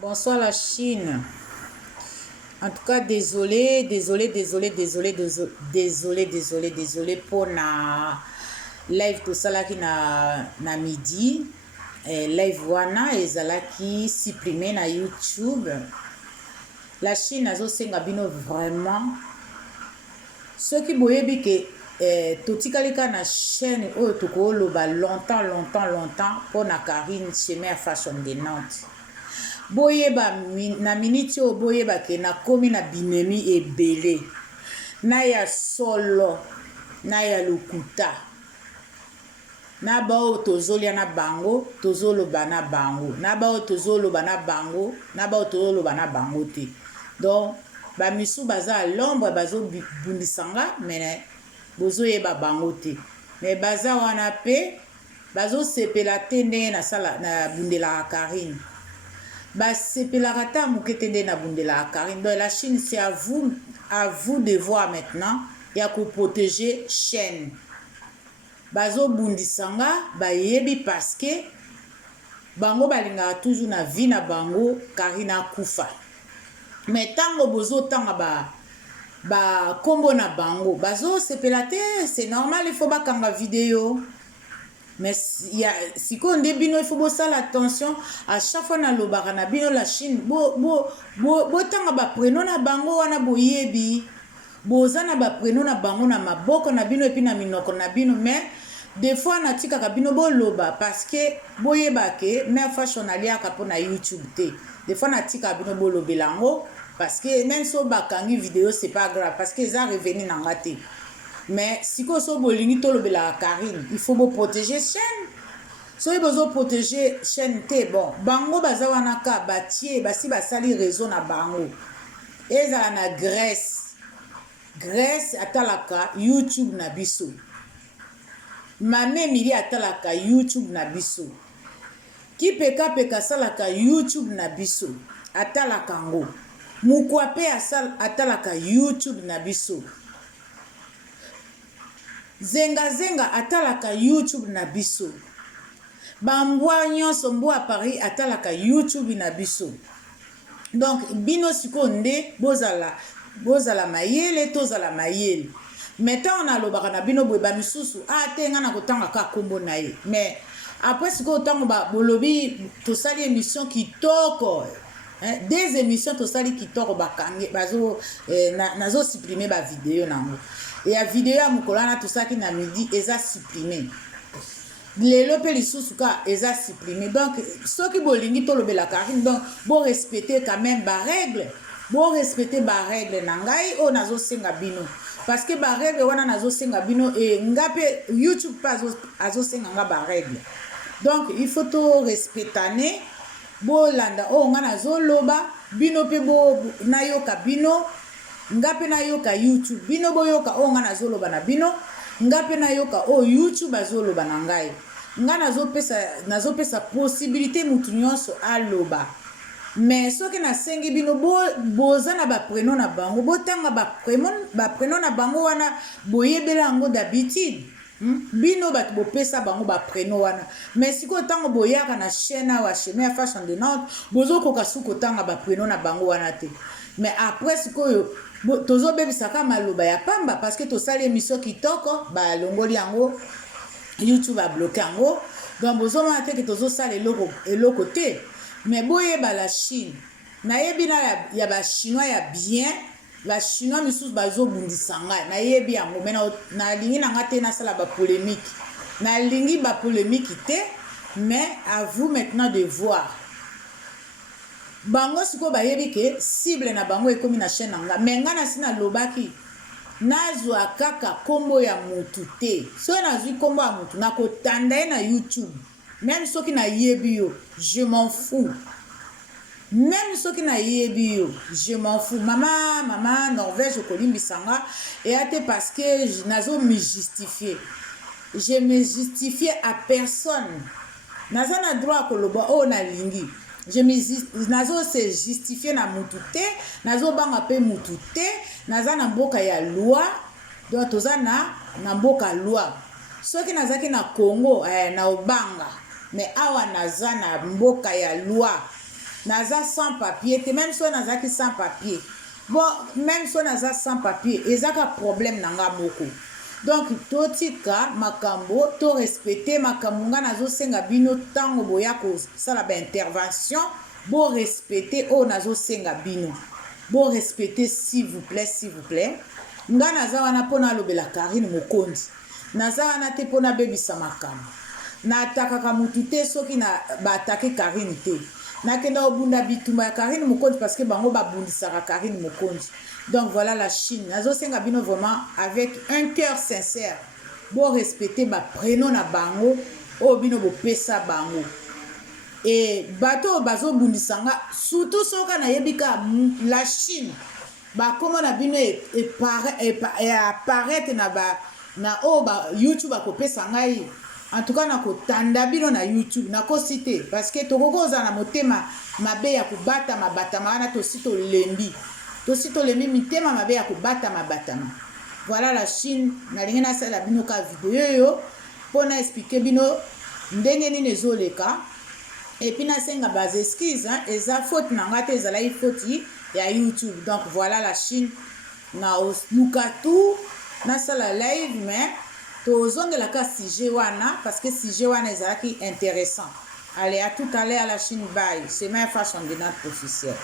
Bonsoir la Chine. En tout cas, désolé pour na live tout ça là qui na midi. Live wana ezalaki supprimé na YouTube. La Chine azo senga bino vraiment. Ceux qui boyebi que totikalika na chaîne oyo tokoloba longtemps pour na Karine chemin à fashion de Nantes. Boyeba na minute oyo boyeba ke na komi na binemi ebele na ya solo na ya lokuta na bao tozolia na bango tozoloba na bango na bao tozoloba na bango na bao tozoloba na bango te. Donc ba misu baza à l'ombre bazo bundisanga mais bozoyeba bango te mais baza wana pe bazo sepela tende na sala na bundela Karine. Sepelakata muketende na bundela Karine. Donc la Chine, c'est à vous de voir maintenant. Il y a que protéger chaîne. Bazo bundisanga bayebi parce que bango balinga toujours na vie na bango Karine kufa. Mais tango bozo tanga ba kombo na bango bazo sepelate, c'est normal, il faut ba kanga vidéo. Mais si on débino il faut ça l'attention à chaque fois na lobaka na bino la Chine bo tanga ba preno na bango wana boyebi bozana ba preno na bango na maboko na bino epi na minoko na bino. Mais des fois na tika ka bino bo loba parce que boyeba ke na fashion aliaka po na YouTube te. Des fois na tika bino bo lobelango parce que même so bakangi vidéo c'est pas grave parce que ça revenu na ngate. Mais si vous avez la Karine, il faut vous protéger chaîne. Si vous avez protéger chaîne, bon. Bango bazawanaka batie basi basali réseau na bango. Et ça na Grèce. Grèce atalaka YouTube na biso. Mame mili atalaka YouTube na biso. Ki peka salaka YouTube na biso. Atalaka ngo. Mukwape atalaka YouTube na biso. Zenga atalaka YouTube na biso. Bambwa nyonso mbwa Paris atalaka YouTube na biso. Donc bino sikonde bozala mayele tozala mayele. Maintenant on a lobaka na bino boyeba misusu atenga na kotanga ka kombo na ye. Mais après siko tango ba bolobi tosali émission kitoko. Des émissions tosali kitoko bakange bazo nazo supprimer ba vidéo nango. Et la vidéo à Mukolana tout ça qui n'a midi est supprimé. Les lopes les sous-souka est supprimé. Donc ceux qui bolingi to lobe la Karine donc bon respecter quand même ba règle. Bon respecter ba règle nangai o nazo senga bino. Parce que ba règle wana nazo senga bino et ngape YouTube pas azo senga nga ba règle. Donc il faut to respecter bo landa o nga nazo loba bino pe bo nayoka bino. Ngape na yoka YouTube bino boyoka o nga nazoloba na bino ngape na yoka o YouTube azoloba na ngai nga nazopesa possibilité mutu nyonso aloba. Mais soki na sengi bino boza na ba preno na bango botanga ba preno na bango wana boyebela ngo d'habitude bino bat bopesa bango ba preno wana. Mais siko tango boyaka na chaîne wa chemin à fashion de Nantes bozoko kasuko tanga ba preno na bango wana te. Mais après sikoyo tozo bebisaka maloba ya pamba parce que tosali émission kitoko ba longoli yango YouTube a bloqué yango. Donc bozo ma te que tozo sala eloko te. Mais boyeba la Chine na yebi na ya ba chinois ya bien ba chinois misusu bazo bundisanga na yebi yango. Mais na lingi na ngate na sala ba polémique na lingi ba polémique te. Mais à vous maintenant de voir bango siko bayebi ke cible na bango ekomi na chaîne nanga. Mais nga na sina lobaki nazwa kaka kombo ya mutu te. So nazwi kombo ya mutu na kotanda na YouTube. Même soki na yebi yo je m'en fous. Même soki na yebi yo je m'en fous. Maman Norvège okolimbisanga et ate parce que nazo me justifier. Je me justifie à personne. Naza na droit koloba o na lingi. Nazo se justifier na mutu te, nazo banga pe mutu te, naza na mboka ya loi, donc toza na mboka loi. Soki nazaki na Congo na obanga, mais awa naza na mboka ya loi. naza sans papier te même so nazaki sans papier bon même so naza sans papier ezaka problème nanga moko donc totika makambo to respecter makambo nga nazosenga bino ntango boya kosala baintervention bo respecter oyo nazosenga bino bo respecter s'il vous plaît nga naza wana mpona alobela Karine Mokonzi naza wana te mpona bebisa makambo natakaka mutu te soki na baatake Karine te nakenda obunda bitumba ya Karine Mokonzi parce que bango babundisaka Karine Mokonzi. Donc voilà la Chine. Nazosenga bino vraiment avec un cœur sincère. Bon respecter ba prénom na bango o bino bo pesa bango. Et bato bazo bundisanga surtout soka na yebika la Chine. Ba comment na bino et apparaître na ba na o ba YouTube a kopesa ngai. En tout cas na kotanda bino na YouTube na ko citer parce que tokokoza na motema mabe ya kubata mabatama wana to sito lembi. Tosito le mitema mabe ya kubata mabatama. Voilà la Chine nalingi na sala bino ka vidéo yo pona expliquer bino ndenge nini ezoleka et puis na senga base excuse hein eza faute na ngate ezala faute ya YouTube. Donc voilà la Chine na lukatu na sala live mais tozongela ka sujet wana parce que sujet wana ezalaki intéressant. Allez à tout à l'heure à la Chine bye. C'est ma façon de notre officiel.